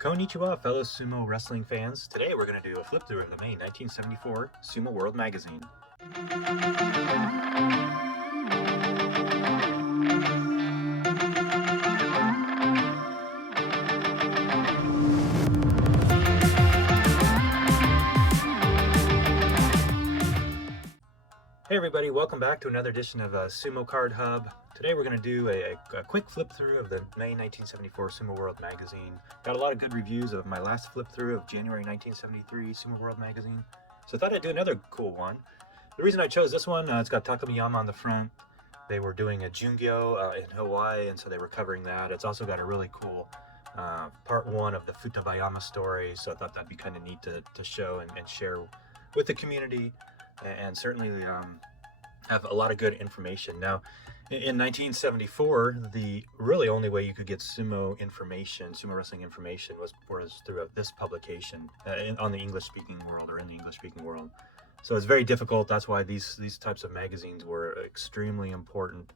Konnichiwa, fellow sumo wrestling fans. Today we're going to do a flip through of the May 1974 Sumo World Magazine. Hey everybody, welcome back to another edition of Sumo Card Hub. Today we're going to do a quick flip through of the May 1974 Sumo World Magazine. Got a lot of good reviews of my last flip through of January 1973 Sumo World Magazine. So I thought I'd do another cool one. The reason I chose this one, it's got Takamiyama on the front. They were doing a Jungyo in Hawaii, and so they were covering that. It's also got a really cool part one of the Futabayama story, so I thought that'd be kind of neat to show and share with the community. And certainly have a lot of good information. Now, in 1974, the really only way you could get sumo wrestling information was through this publication on the English-speaking world, or in the English-speaking world. So it's very difficult. That's why these types of magazines were extremely important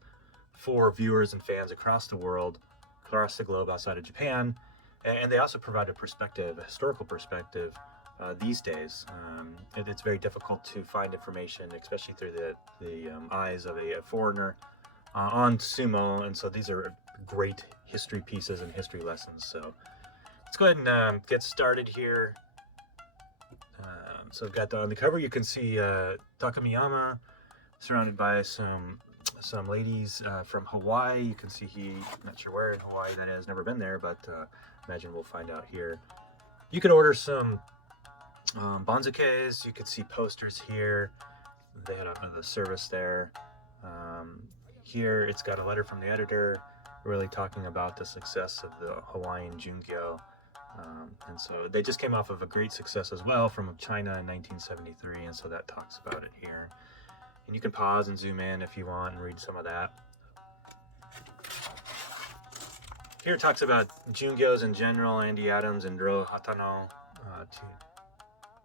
for viewers and fans across the world, across the globe, outside of Japan. And they also provide a historical perspective. These days, it's very difficult to find information, especially through the eyes of a foreigner on sumo, and so these are great history pieces and history lessons. So let's go ahead and get started here. So we've got on the cover, you can see Takamiyama surrounded by some ladies from Hawaii. You can see not sure where in Hawaii that is, never been there, but imagine we'll find out here. You can order some banzakes. You can see posters here. They had the service there. Here it's got a letter from the editor really talking about the success of the Hawaiian Jungyo. And so they just came off of a great success as well from China in 1973, and so that talks about it here. And you can pause and zoom in if you want and read some of that. Here it talks about Jungyos in general. Andy Adams and Dro Hatano,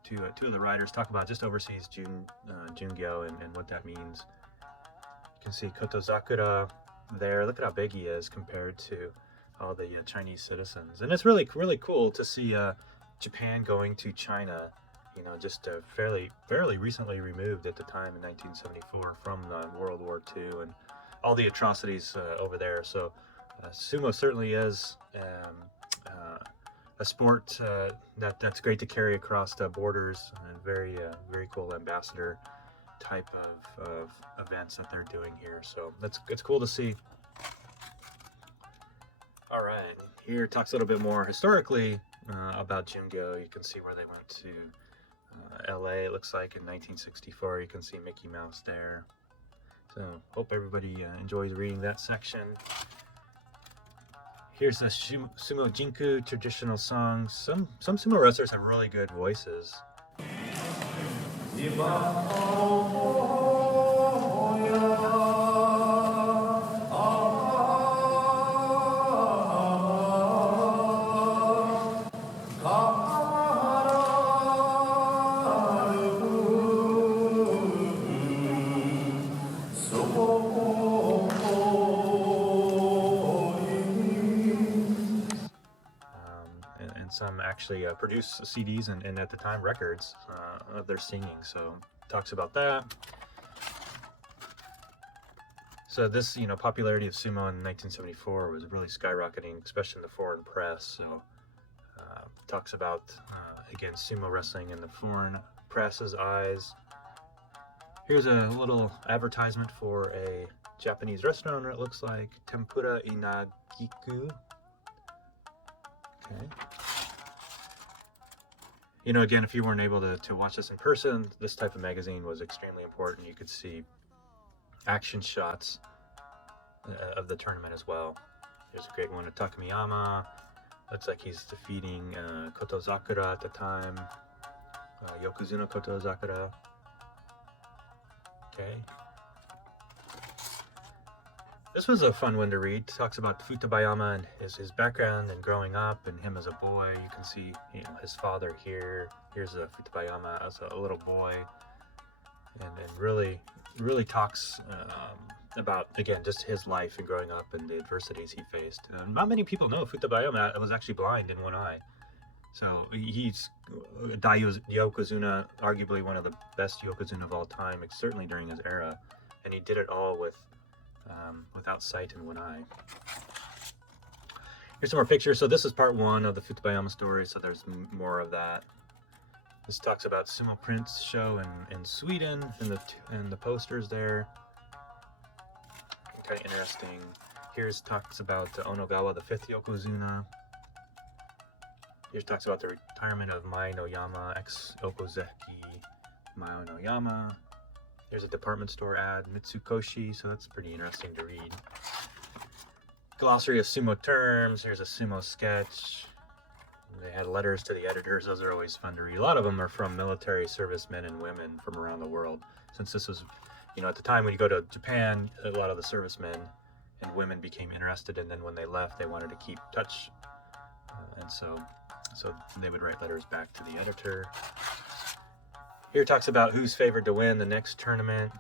two of the writers, talk about just overseas Jungyo and what that means. You can see Kotozakura there. Look at how big he is compared to all the Chinese citizens. And it's really, really cool to see Japan going to China, just fairly recently removed at the time in 1974 from World War II and all the atrocities over there. So sumo certainly is a sport that's great to carry across borders, and very cool ambassador type of events that they're doing here. So it's cool to see. All right, here it talks a little bit more historically about Jungyo. You can see where they went to LA, it looks like, in 1964. You can see Mickey Mouse there. So hope everybody enjoys reading that section. Here's the Sumo Jinku traditional songs. Some sumo wrestlers have really good voices. Some actually produce CDs and at the time records of their singing. So talks about that. So this popularity of sumo in 1974 was really skyrocketing, especially in the foreign press. So talks about again sumo wrestling in the foreign press's eyes. Here's a little advertisement for a Japanese restaurant. It looks like Tempura Inagiku. Okay. Again, if you weren't able to watch this in person, this type of magazine was extremely important. You could see action shots of the tournament as well. There's a great one of Takamiyama. Looks like he's defeating Kotozakura at the time. Yokozuna Kotozakura. Okay. This was a fun one to read. It talks about Futabayama and his background and growing up and him as a boy. You can see his father here. Here's a Futabayama as a little boy. And really talks about, again, just his life and growing up and the adversities he faced. Not many people know Futabayama was actually blind in one eye. So he's Yokozuna, arguably one of the best Yokozuna of all time, certainly during his era, and he did it all without sight in one eye. Here's some more pictures. So this is part one of the Futabayama story, so there's more of that. This talks about Sumo Prince show in Sweden, and the posters there. Kind of interesting. Here's talks about Onogawa, the 5th Yokozuna. Here's talks about the retirement of Mai no Yama, ex-Okozeki Mai no Yama. Here's a department store ad, Mitsukoshi, so that's pretty interesting to read. Glossary of sumo terms. Here's a sumo sketch. They had letters to the editors. Those are always fun to read. A lot of them are from military servicemen and women from around the world. Since this was, at the time when you go to Japan, a lot of the servicemen and women became interested, and then when they left, they wanted to keep touch, and so they would write letters back to the editor. Here it talks about who's favored to win the next tournament.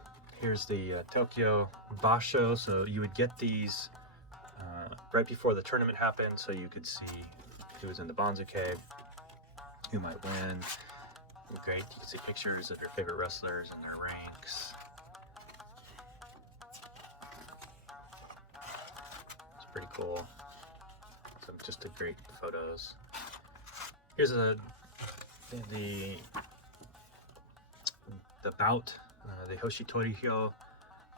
Here's the Tokyo Basho. So you would get these right before the tournament happened, so you could see who was in the Banzuke, who might win. Great, you can see pictures of your favorite wrestlers and their ranks. It's pretty cool. Some just great photos. Here's the bout, the Hoshitori-hyo.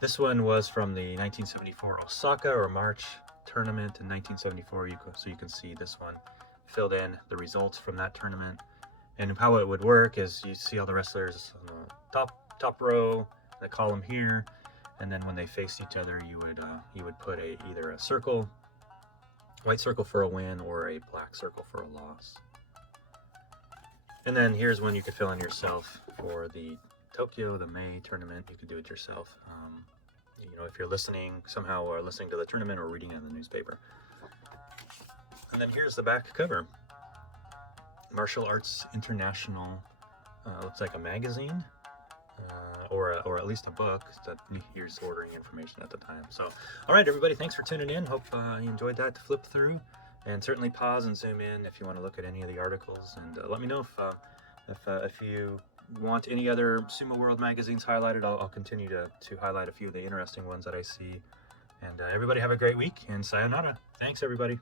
This one was from the 1974 Osaka or March tournament in 1974. So you can see this one filled in the results from that tournament. And how it would work is you see all the wrestlers on the top row, the column here, and then when they faced each other, you would put either a circle, white circle for a win, or a black circle for a loss. And then here's when you could fill in yourself for the Tokyo, the May tournament. You could do it yourself. If you're listening somehow, or listening to the tournament, or reading it in the newspaper. And then here's the back cover. Martial Arts International. Looks like a magazine, or at least a book that here's ordering information at the time. So, all right, everybody, thanks for tuning in. Hope you enjoyed that to flip through, and certainly pause and zoom in if you want to look at any of the articles. And let me know if you want any other Sumo World magazines highlighted. I'll continue to highlight a few of the interesting ones that I see. And everybody have a great week, and sayonara. Thanks, everybody.